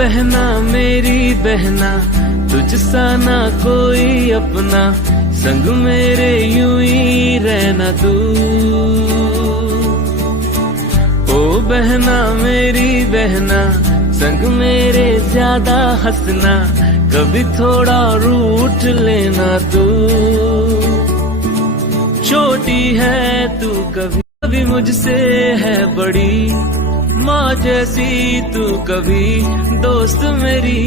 बहना मेरी बहना, तुझसा ना कोई अपना, संग मेरे यूं ही रहना तू। ओ बहना मेरी बहना, संग मेरे ज्यादा हंसना, कभी थोड़ा रूठ लेना तू। छोटी है तू कभी मुझसे है बड़ी, माँ जैसी तू कभी दोस्त मेरी।